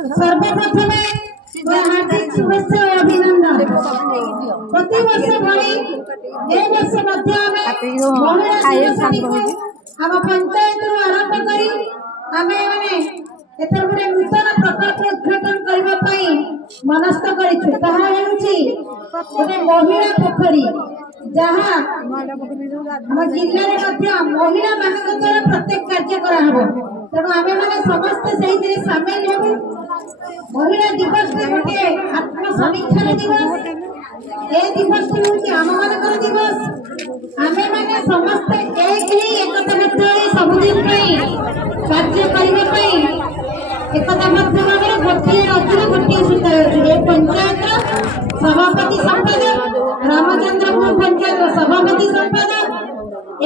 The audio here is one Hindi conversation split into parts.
सर्वप्रथम हार्दिक शुभेच्छा और अभिनंदन। प्रति वर्ष भली ए वर्ष मध्य आम पंचायत आरंभ करी आमे माने एथर गोटे नूतन प्रकल्प उद्घाटन करने मनस्थ करिछु। ताहा हेउछि गोटे महिला पोखरी जहाँ हम जिले में महिला मान द्वारा प्रत्येक कार्य कराहब। तेणु आमे माने समस्त से सामिल हेबु। महिला दिवस गोटे आत्मसमीक्षा दिवस। ए दिवस हूँ आम मान दिवस। आमे माने समस्त एक ही एकता सबुदिन कार्य करने एकता माध्यम गोटे रजर गोटे सूता अच्छे पंचायत सभापति संपादक रामचंद्रपुर पंचायत सभापति संपादक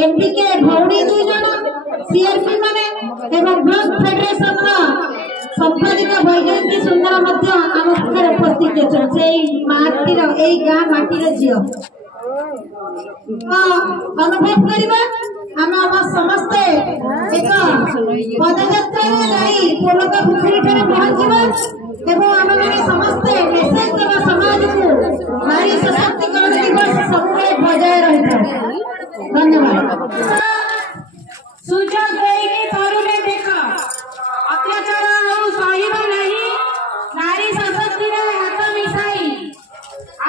एमपीके भौणी 2 जन सीआरपी माने एवं ब्लॉक फेडरेशन संपादिका वैजयंती सुंदर आम पाखे उपस्थित अच्छे माटीर यही गाँ माटीर झील अनुभव करवा आम समस्ते एक पदयात्रा जाई पोलका पोखरी पहुंचवा एवं आम मैंने समस्ते मेसेज देवा समाज को नारी सशक्तिकरण दिवस सब बजाय रही। धन्यवाद। सुजग तरुणे देख अत्याचार सहब नहीं नारी सशक्ति हाथ मिसाई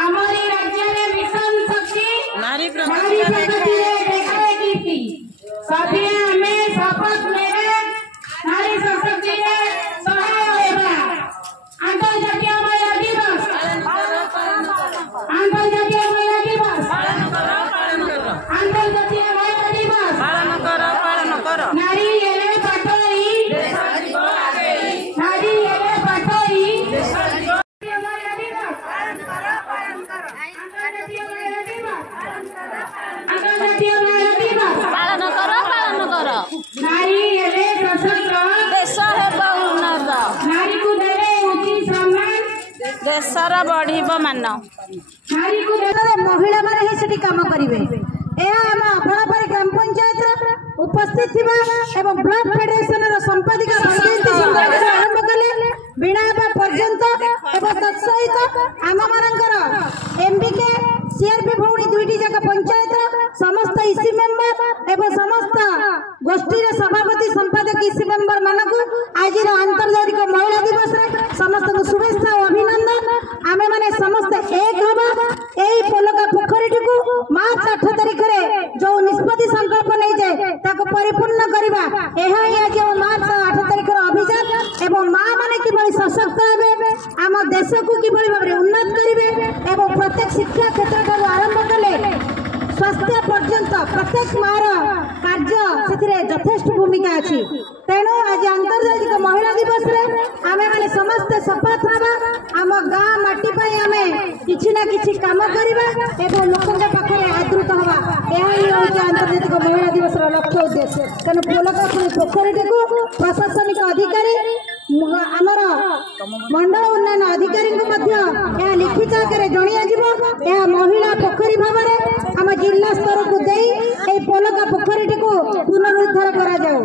आमरी राज्य मिशन शक्ति नारी प्रगति देखाए कीर्ति सभी हमें शपथ लेवे नारी सशक्ति सहाय होगा। अंतर्जातीय महिला दिवस अंतर्जातीय महिला दिवस अंतर्जातीय महिला दिवस पालन करो नारी एले पाठई नारी एले पाठई नारी एले सशक्त देश हेबो उन्नत नारी को देवे उचित सम्मान देशर बढ़िब मान नारी को देवे महिला माने ही सेठी काम करिवे। एहा हम आपणापरी ग्राम पंचायत उपस्थित थिबा एवं ब्लॉक फेडरेशन रो संपादिका वैजयंती सुंदर आरंभ कले बिणाबा पर्यंत एवं तत्सहित आम मानकर एमबीके सीआरपी भौणी 2टी जाक पंचायत समस्त इसी मेंबर एवं समस्त गोष्ठी सभापति संपादक इसी मेंबर मानक आज अंतर्जातिक महिला दिवस समस्त को शुभेच्छा और अभिनंदन। आमे माने समस्त एक हवा एई पोलका पोखरी को मार्च 8 तारिख रे जो निष्पत्ति संकल्प नहीं जाए ताको परिपूर्ण करबा एहा आज मार्च 8 तारिख रो अभियान एवं मां माने किबळी सशक्त हेबे आम देश को किबळी भाबरे उन्नत करिवे एवं प्रत्येक शिक्षा क्षेत्र आरंभ कले स्वास्थ्य पर्यंत प्रत्येक मार कार्य से यथेष्ट भूमिका अच्छी। तेणु आज अंतर्जातिक महिला दिवस आमे माने समस्त शपथ नवा आम गाँ माटी आमे किछि ना किछि काम करबा एवं लोकन पाखे आदृत हवा यही हूँ अंतर्जातिक महिला दिवस लक्ष्य उद्देश्य। तेणु पोलका पोखरी को प्रशासनिक अधिकारी आमर मंडल उन्नयन अधिकारी लिखित आकार जन महिला पोखरी भाव आम जिला स्तर को दे पोलका पोखरी को पुनरुद्धार करा जाओ।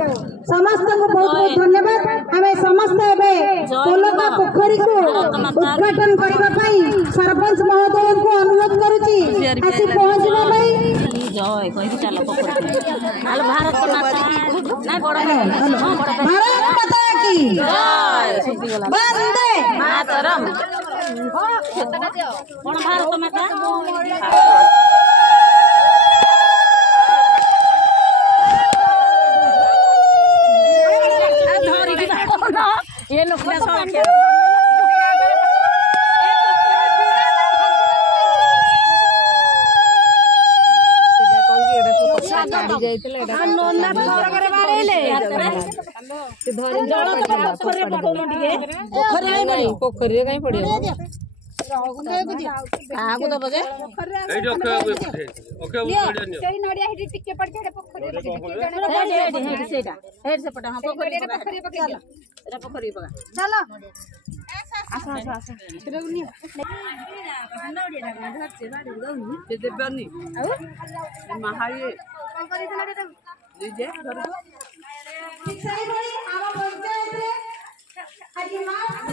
समस्त को बहुत बहुत धन्यवाद। आम समस्त पोलका पोखरी को उद्घाटन करने सरपंच महोदय को अनुरोध करुच्ची आसी पहुंचवा भारत माता की वंदे मातरम। भारत माता ये लोग पोखरी कहीं पड़े आगु दब जे एई ओके ओके सेई नडिया हेडी टिके पड़ छडे पोखरी हेडी सेटा हेड से पटा हां पोखरी पका एटा पोखरी पका चलो आसा आसा आसा तेरे गुनी नडिया ना घर से बाड़ी दउनी ते देबनी आ महाये कोन करी थला रे जे घर ठीक सही बड़ी आवा पंचायत रे आज मार्च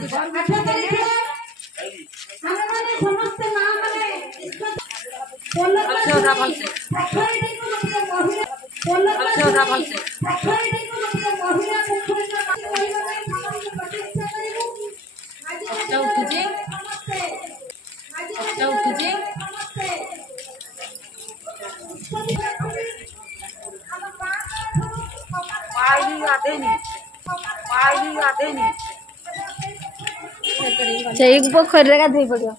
पोखरी गाधई पड़ो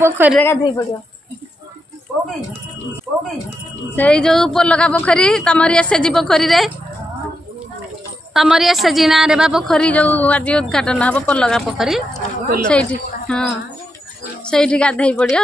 पोखरी गाधई पड़ो से जो पोलका पोखरी तमरी एसएचजी पोखरी रे तमरी एसएचजी ना रे बा पोखरी जो आज उद्घाटन हम पोलका पोखरी हाँ से गाधई पड़ो।